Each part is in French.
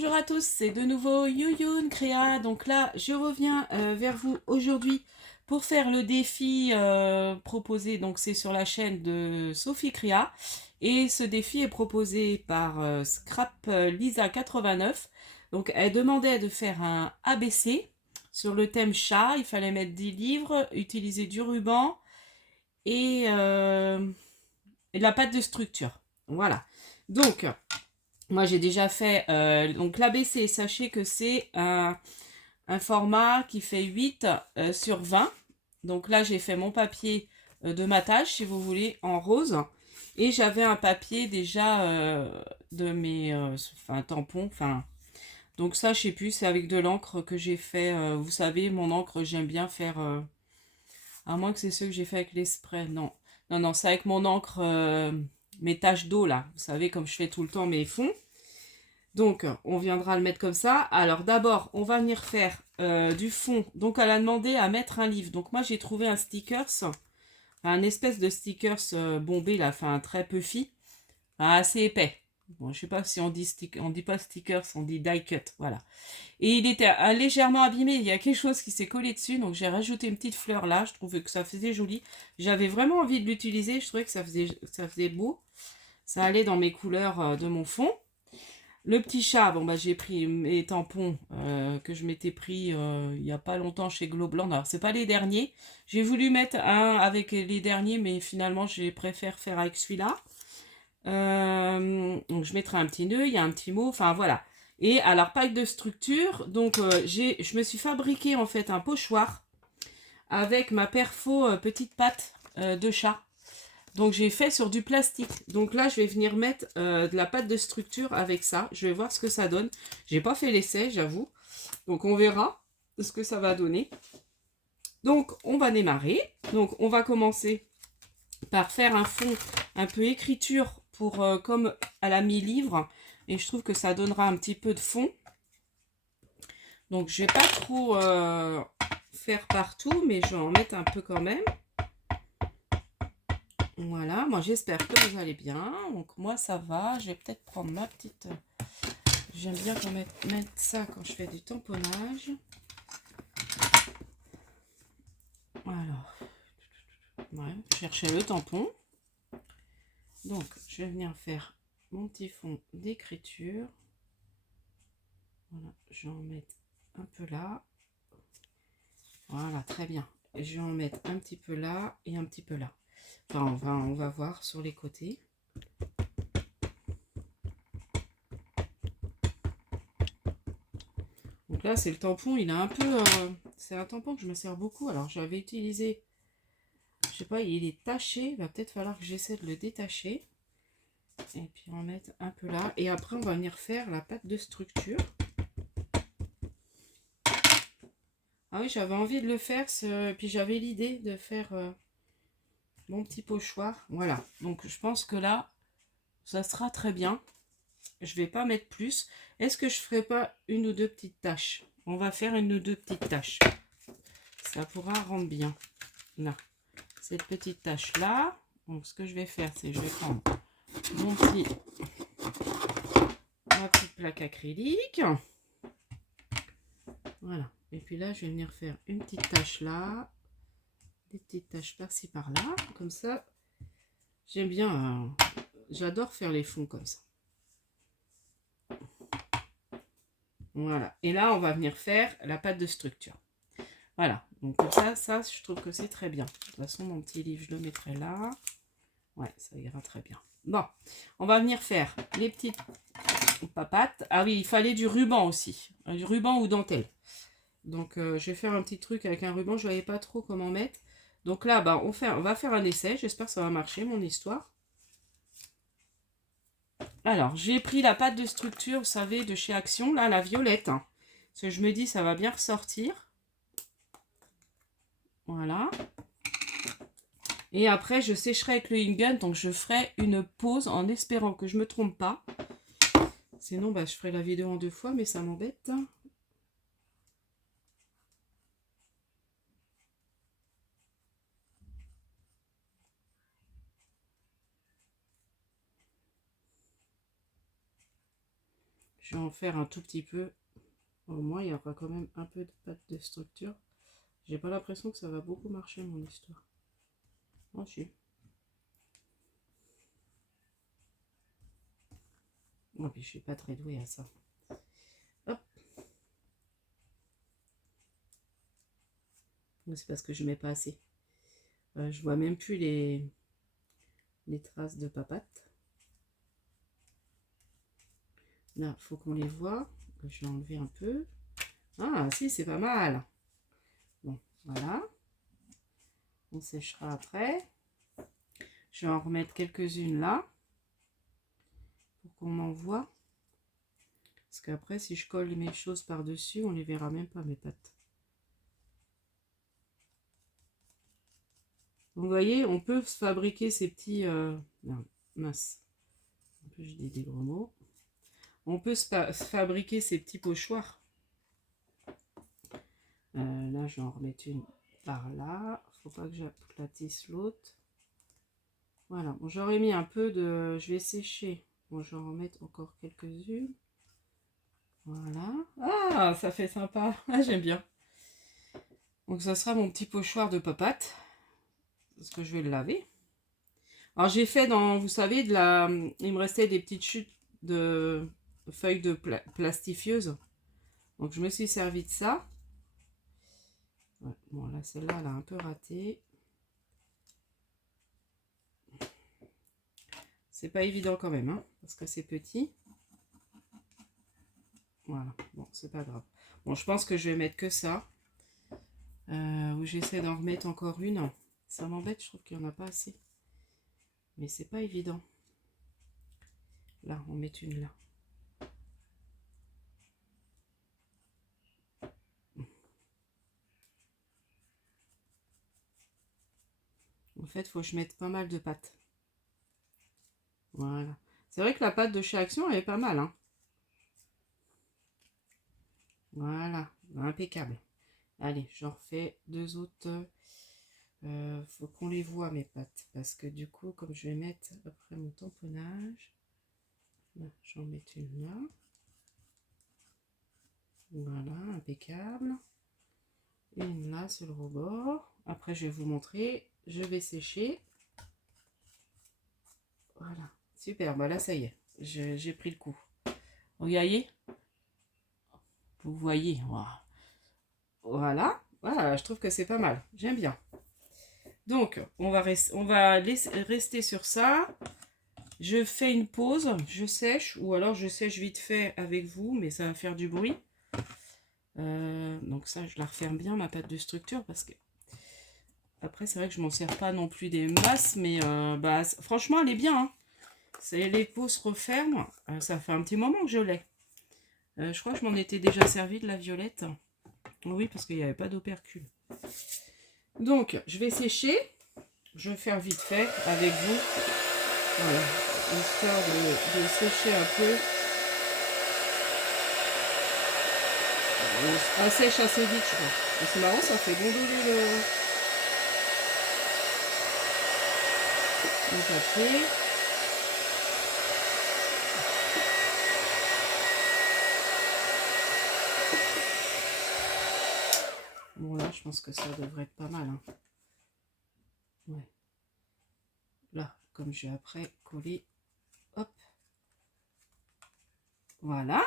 Bonjour à tous, c'est de nouveau Yoyoun Créa. Donc là, je reviens vers vous aujourd'hui pour faire le défi proposé. Donc c'est sur la chaîne de Sophie Créa. Et ce défi est proposé par Scrap Lisa 89. Donc elle demandait de faire un ABC sur le thème chat. Il fallait mettre 10 livres, utiliser du ruban et de la pâte de structure. Voilà. Donc, moi, j'ai déjà fait donc l'ABC. Sachez que c'est un format qui fait 8 sur 20. Donc là, j'ai fait mon papier de matage, si vous voulez, en rose. Et j'avais un papier déjà de mes tampons. Donc ça, je sais plus, c'est avec de l'encre que j'ai fait. Vous savez, mon encre, j'aime bien faire... à moins que c'est ceux que j'ai fait avec les sprays. Non, non, non, c'est avec mon encre, mes taches d'eau, là. Vous savez, comme je fais tout le temps mes fonds. Donc, on viendra le mettre comme ça. Alors, d'abord, on va venir faire du fond. Donc, elle a demandé à mettre un livre. Donc, moi, j'ai trouvé un stickers, un espèce de stickers bombé, là, enfin, très puffy, assez épais. Bon, je sais pas si on dit on dit pas stickers, on dit die cut, voilà. Et il était légèrement abîmé, il y a quelque chose qui s'est collé dessus, donc j'ai rajouté une petite fleur là, je trouvais que ça faisait joli. J'avais vraiment envie de l'utiliser, je trouvais que ça faisait beau. Ça allait dans mes couleurs de mon fond. Le petit chat, bon bah j'ai pris mes tampons que je m'étais pris il n'y a pas longtemps chez Globland. Alors c'est pas les derniers. J'ai voulu mettre un avec les derniers, mais finalement je préfère faire avec celui-là. Donc je mettrai un petit nœud, il y a un petit mot, enfin voilà. Et alors pack de structure, donc je me suis fabriqué en fait un pochoir avec ma perfo petite patte de chat. Donc j'ai fait sur du plastique. Donc là je vais venir mettre de la pâte de structure avec ça. Je vais voir ce que ça donne. J'ai pas fait l'essai, j'avoue. Donc on verra ce que ça va donner. Donc on va démarrer. Donc on va commencer par faire un fond un peu écriture pour comme à la mi-livre. Et je trouve que ça donnera un petit peu de fond. Donc je vais pas trop faire partout, mais je vais en mettre un peu quand même. Voilà, moi j'espère que vous allez bien. Donc moi ça va, je vais peut-être prendre ma petite... J'aime bien mettre ça quand je fais du tamponnage. Alors, ouais, je cherchais le tampon. Donc je vais venir faire mon petit fond d'écriture. Voilà, je vais en mettre un peu là. Voilà, très bien. Et je vais en mettre un petit peu là et un petit peu là. Enfin, on va voir sur les côtés. Donc là, c'est le tampon, il a un peu... c'est un tampon que je me sers beaucoup. Alors, j'avais utilisé... Je sais pas, il est taché. Il va peut-être falloir que j'essaie de le détacher. Et puis, en mettre un peu là. Et après, on va venir faire la pâte de structure. Ah oui, j'avais envie de le faire. Puis, j'avais l'idée de faire mon petit pochoir. Voilà. Donc, je pense que là, ça sera très bien. Je vais pas mettre plus. Est-ce que je ferai pas une ou deux petites taches? On va faire une ou deux petites taches. Ça pourra rendre bien. Là, cette petite tache là. Donc ce que je vais faire, c'est je vais prendre ma petite plaque acrylique. Voilà. Et puis là, je vais venir faire une petite tache là. Des petites taches par-ci par-là. Comme ça, j'aime bien. J'adore faire les fonds comme ça. Voilà. Et là, on va venir faire la pâte de structure. Voilà. Donc comme ça, je trouve que c'est très bien. De toute façon, mon petit livre, je le mettrai là. Ouais, ça ira très bien. Bon, on va venir faire les petites papates. Ah oui, il fallait du ruban aussi. Du ruban ou dentelle. Donc, je vais faire un petit truc avec un ruban. Je ne savais pas trop comment mettre. Donc là, bah, on va faire un essai. J'espère que ça va marcher, mon histoire. Alors, j'ai pris la pâte de structure, vous savez, de chez Action, là, la violette. Hein, parce que je me dis, ça va bien ressortir. Voilà. Et après, je sécherai avec le Ingen. Donc, je ferai une pause en espérant que je ne me trompe pas. Sinon, bah, je ferai la vidéo en 2 fois, mais ça m'embête. Je vais en faire un tout petit peu. Au moins, il y aura quand même un peu de pâte de structure. J'ai pas l'impression que ça va beaucoup marcher, mon histoire. Oh, si. Oh, puis je suis pas très douée à ça. Hop. C'est parce que je mets pas assez. Je vois même plus les traces de papate. Là, faut qu'on les voit. Je vais enlever un peu. Ah, si, c'est pas mal. Bon, voilà. On séchera après. Je vais en remettre quelques-unes là. Pour qu'on en voit. Parce qu'après, si je colle mes choses par-dessus, on les verra même pas, mes pâtes. Vous voyez, on peut se fabriquer ces petits... Non, mince. En plus, je dis des gros mots. On peut se fabriquer ces petits pochoirs. Là, je vais en remettre une par là. Faut pas que j'aplatisse l'autre. Voilà. Bon, j'aurais mis un peu de... Je vais sécher. Bon, je vais en remettre encore quelques-unes. Voilà. Ah, ça fait sympa. Ah, j'aime bien. Donc, ça sera mon petit pochoir de papate. Parce que je vais le laver. Alors, j'ai fait dans... Vous savez, de la... Il me restait des petites chutes de feuilles de plastifieuse. Donc, je me suis servi de ça. Ouais, bon, là, celle-là, elle a un peu raté. C'est pas évident quand même, hein, parce que c'est petit. Voilà, bon, c'est pas grave. Bon, je pense que je vais mettre que ça. Ou j'essaie d'en remettre encore une. Ça m'embête, je trouve qu'il n'y en a pas assez. Mais c'est pas évident. Là, on met une là. En fait, il faut que je mette pas mal de pâte. Voilà. C'est vrai que la pâte de chez Action, elle est pas mal, hein. Voilà, impeccable. Allez, j'en refais deux autres. Faut qu'on les voit, mes pâtes. Parce que du coup, comme je vais mettre après mon tamponnage, j'en mets une là. Voilà, impeccable. Et une là sur le rebord. Après, je vais vous montrer. Je vais sécher. Voilà, super. Bah là, ça y est. J'ai pris le coup. Regardez. Vous voyez. Voilà. Voilà, je trouve que c'est pas mal. J'aime bien. Donc, on va rester sur ça. Je fais une pause. Je sèche. Ou alors, je sèche vite fait avec vous. Mais ça va faire du bruit. Donc ça, je la referme bien, ma pâte de structure. Parce que... Après, c'est vrai que je m'en sers pas non plus des masses. Mais bah, franchement, elle est bien, hein. Les pots se referment. Ça fait un petit moment que je l'ai. Je crois que je m'en étais déjà servi de la violette. Oui, parce qu'il n'y avait pas d'opercule. Donc, je vais sécher. Je vais faire vite fait avec vous. Voilà. Histoire de sécher un peu. On sèche assez vite, je crois. C'est marrant, ça fait gondoler le papier. Bon, là, je pense que ça devrait être pas mal, hein. Ouais. Là, comme je vais après coller, hop. Voilà.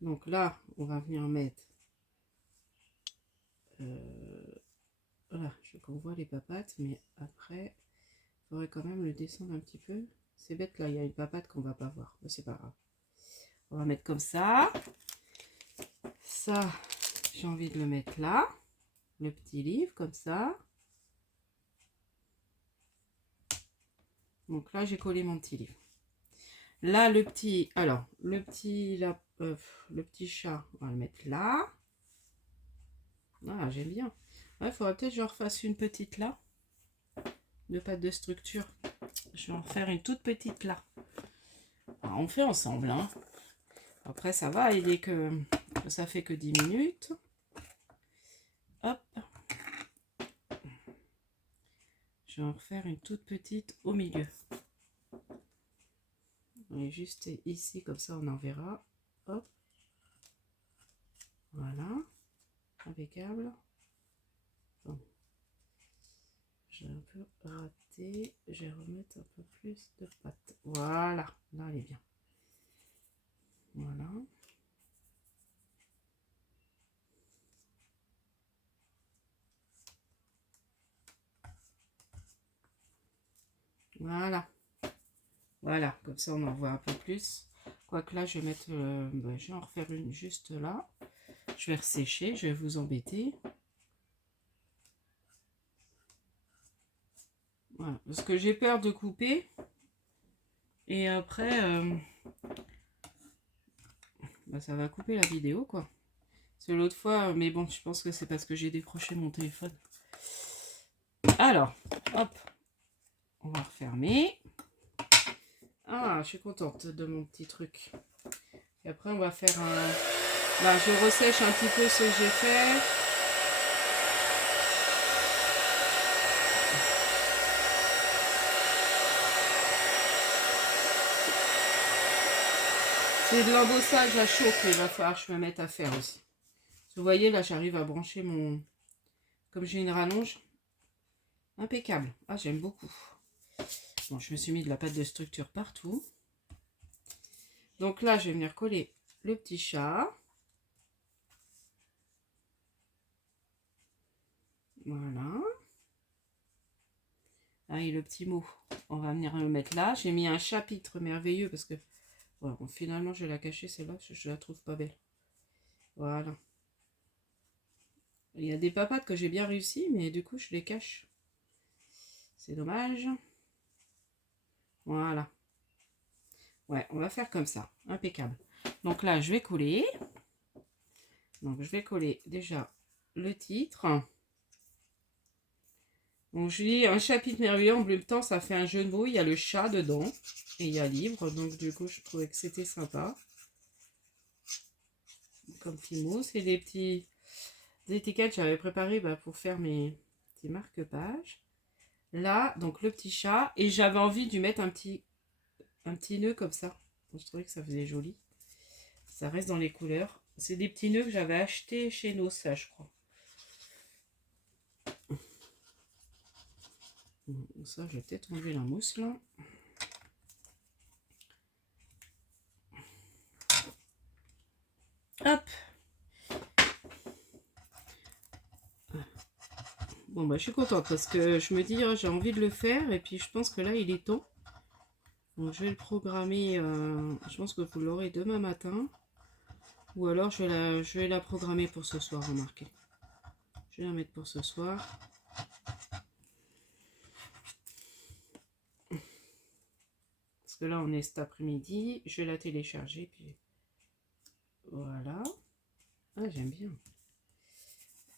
Donc là, on va venir mettre... voilà, je veux qu'on voit les papates, mais après, il faudrait quand même le descendre un petit peu. C'est bête, là, il y a une papate qu'on va pas voir. Mais c'est pas grave. On va mettre comme ça. Ça, j'ai envie de le mettre là. Le petit livre, comme ça. Donc là, j'ai collé mon petit livre. Là, le petit... Alors, le petit chat, on va le mettre là. Ah, j'aime bien. Il faudrait peut-être que je refasse une petite là. De pâte de structure. Je vais en faire une toute petite là. Alors, on fait ensemble, hein. Après, ça va, il est que ça fait que 10 minutes. Hop. Je vais en refaire une toute petite au milieu. On est juste ici, comme ça, on en verra. hop. Voilà. Impeccable. Bon. J'ai un peu raté. Je vais remettre un peu plus de pâte. Voilà. Là, elle est bien. Voilà. Voilà. Voilà. Comme ça, on en voit un peu plus. Quoique là, je vais mettre... je vais en refaire une juste là. Je vais ressécher. Je vais vous embêter. Voilà. Parce que j'ai peur de couper. Et après... ça va couper la vidéo, quoi. C'est l'autre fois, mais bon, je pense que c'est parce que j'ai décroché mon téléphone. Alors, hop, on va refermer. Ah, je suis contente de mon petit truc. Et après, on va faire un... Là, je ressèche un petit peu ce que j'ai fait. C'est de l'embossage à chaud qu'il va falloir que je me mette à faire aussi. Vous voyez, là, j'arrive à brancher mon... Comme j'ai une rallonge. Impeccable. Ah, j'aime beaucoup. Bon, je me suis mis de la pâte de structure partout. Donc là, je vais venir coller le petit chat. Voilà. Ah, et le petit mot, on va venir le mettre là. J'ai mis un chapitre merveilleux parce que bon, finalement, je vais la cacher celle-là parce que je la trouve pas belle. Voilà. Il y a des papates que j'ai bien réussi, mais du coup, je les cache. C'est dommage. Voilà. Ouais, on va faire comme ça. Impeccable. Donc là, je vais coller. Donc, je vais coller déjà le titre. Donc, je lis un chapitre merveilleux. En même temps, ça fait un jeu de mots. Il y a le chat dedans. Et il y a livre. Donc, du coup, je trouvais que c'était sympa. Comme petit mot. C'est des petits étiquettes que j'avais préparées pour faire mes petits marque-pages. Là, donc le petit chat. Et j'avais envie de lui mettre un petit nœud comme ça. Donc, je trouvais que ça faisait joli. Ça reste dans les couleurs. C'est des petits nœuds que j'avais achetés chez Nossa, je crois. Ça, je vais peut-être enlever la mousse là. Hop. Bon, je suis contente parce que je me dis, oh, j'ai envie de le faire. Et puis, je pense que là, il est temps. Donc, je vais le programmer. Je pense que vous l'aurez demain matin. Ou alors, je vais la programmer pour ce soir, remarquez. Je vais la mettre pour ce soir. Parce que là, on est cet après-midi. Je vais la télécharger. Puis voilà. Ah, j'aime bien.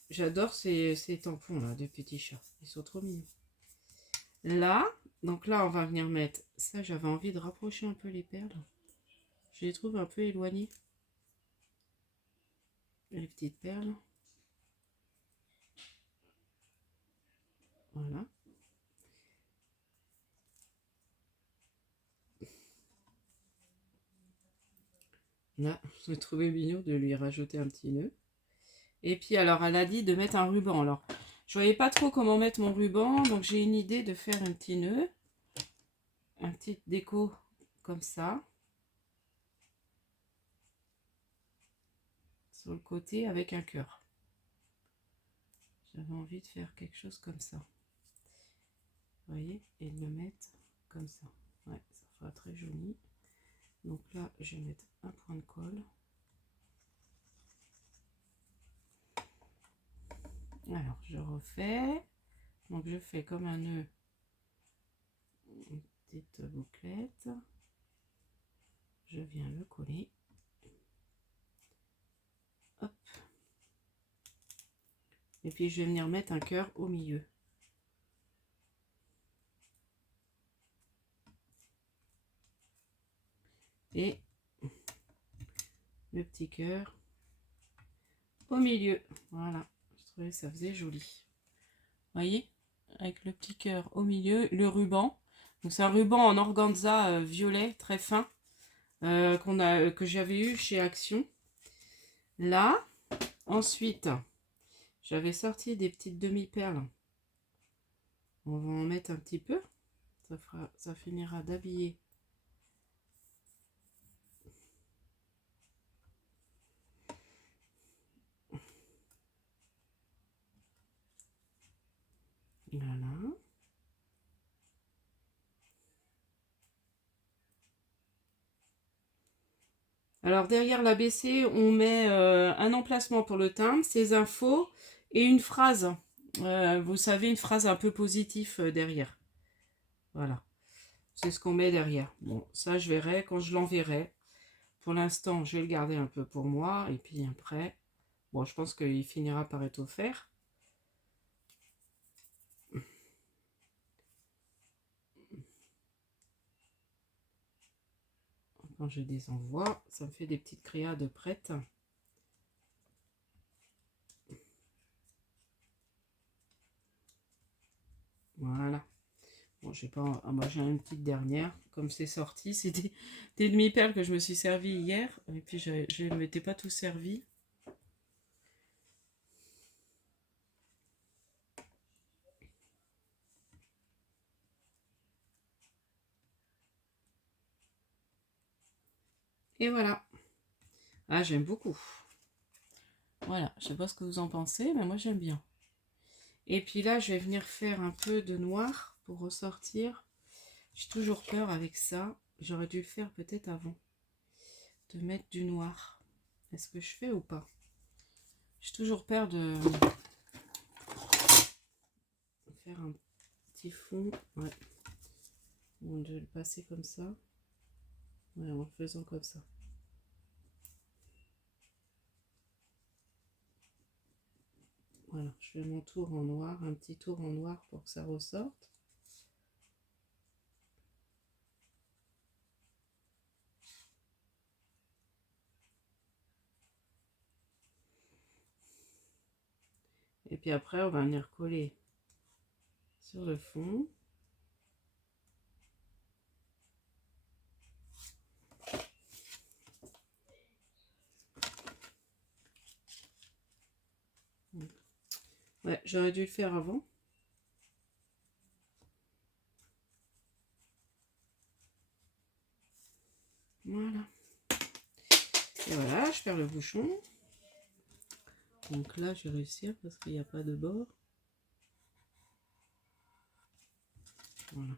J'adore ces tampons là de petits chats. Ils sont trop mignons. Là, donc là, on va venir mettre... Ça, j'avais envie de rapprocher un peu les perles. Je les trouve un peu éloignées. Les petites perles. Voilà. Là, je trouvais mignon de lui rajouter un petit nœud. Et puis, alors, elle a dit de mettre un ruban. Alors, je voyais pas trop comment mettre mon ruban. Donc, j'ai une idée de faire un petit nœud. Un petit déco comme ça. Sur le côté avec un cœur. J'avais envie de faire quelque chose comme ça. Vous voyez? Et de le mettre comme ça. Ouais, ça fera très joli. Donc là, je vais mettre un point de colle. Alors, je refais. Donc, je fais comme un nœud. Une petite bouclette. Je viens le coller. Hop. Et puis, je vais venir mettre un cœur au milieu. Et le petit cœur au milieu. Voilà. Je trouvais que ça faisait joli. Vous voyez? Avec le petit cœur au milieu, le ruban. Donc c'est un ruban en organza violet, très fin. que j'avais eu chez Action. Là, ensuite, j'avais sorti des petites demi-perles. On va en mettre un petit peu. Ça finira d'habiller. Voilà. Alors derrière l'ABC, on met un emplacement pour le timbre, ses infos et une phrase. Vous savez, une phrase un peu positive derrière. Voilà. C'est ce qu'on met derrière. Bon, ça je verrai quand je l'enverrai. Pour l'instant, je vais le garder un peu pour moi. Et puis après, bon, je pense qu'il finira par être offert. Quand je les envoie, ça me fait des petites créas de prêtes. Voilà. Bon, je sais pas, moi j'ai une petite dernière. Comme c'est sorti, c'est des demi-perles que je me suis servi hier. Et puis je ne m'étais pas tout servi. Et voilà. Ah, j'aime beaucoup. Voilà, je sais pas ce que vous en pensez, mais moi j'aime bien. Et puis là, je vais venir faire un peu de noir pour ressortir. J'ai toujours peur avec ça. J'aurais dû le faire peut-être avant. De mettre du noir. Est-ce que je fais ou pas? J'ai toujours peur de faire un petit fond. Ouais. Bon, de le passer comme ça. Ouais, en le faisant comme ça. Voilà, je fais mon tour en noir, un petit tour en noir pour que ça ressorte. Et puis après, on va venir coller sur le fond. Ouais, j'aurais dû le faire avant. Voilà. Et voilà, je perds le bouchon. Donc là, je vais réussir parce qu'il n'y a pas de bord. Voilà.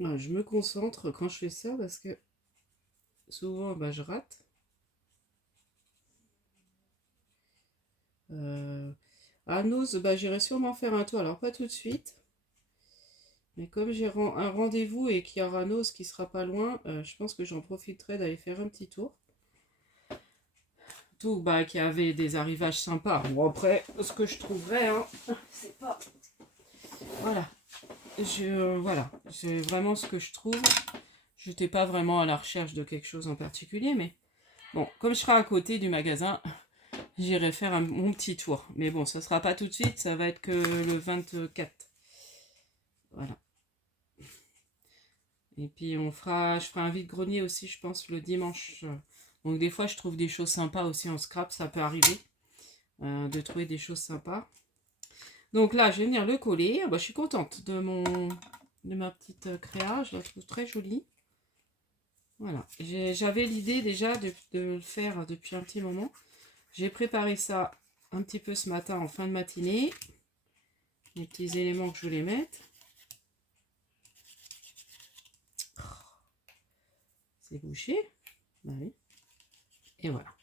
Voilà, je me concentre quand je fais ça parce que souvent, bah, je rate. À Nose, bah, j'irai sûrement faire un tour. Alors, pas tout de suite. Mais comme j'ai un rendez-vous et qu'il y aura Nose qui sera pas loin, je pense que j'en profiterai d'aller faire un petit tour. Tout, bah, qu'il y avait des arrivages sympas. Bon, après, ce que je trouverais, hein, c'est pas... Voilà. Voilà. C'est vraiment ce que je trouve. Je n'étais pas vraiment à la recherche de quelque chose en particulier, mais bon, comme je serai à côté du magasin, j'irai faire mon petit tour. Mais bon, ça sera pas tout de suite, ça va être que le 24. Voilà. Et puis je ferai un vide-grenier aussi, je pense, le dimanche. Donc des fois, je trouve des choses sympas aussi en scrap, ça peut arriver de trouver des choses sympas. Donc là, je vais venir le coller. Ah bah, je suis contente de ma petite créa, je la trouve très jolie. Voilà, j'avais l'idée déjà de le faire depuis un petit moment. J'ai préparé ça un petit peu ce matin en fin de matinée. Les petits éléments que je voulais mettre. C'est bouché. Bah oui. Et voilà.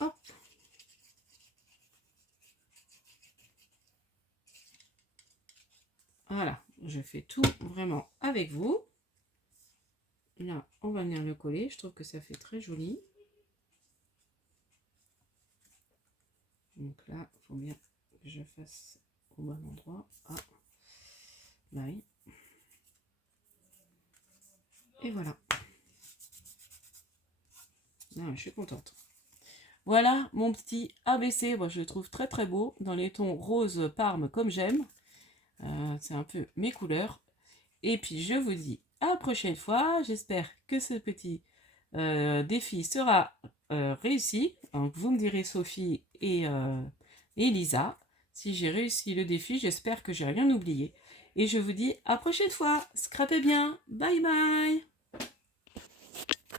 Hop. Voilà. Je fais tout vraiment avec vous. Là, on va venir le coller. Je trouve que ça fait très joli. Donc là, il faut bien que je fasse au bon endroit. Ah. Bah oui. Et voilà. Ah, je suis contente. Voilà mon petit ABC. Moi, je le trouve très très beau dans les tons rose parme comme j'aime. C'est un peu mes couleurs. Et puis je vous dis à la prochaine fois. J'espère que ce petit défi sera réussi. Donc vous me direz Sophie et Lisa. Si j'ai réussi le défi, j'espère que j'ai rien oublié. Et je vous dis à la prochaine fois. Scrapez bien. Bye bye.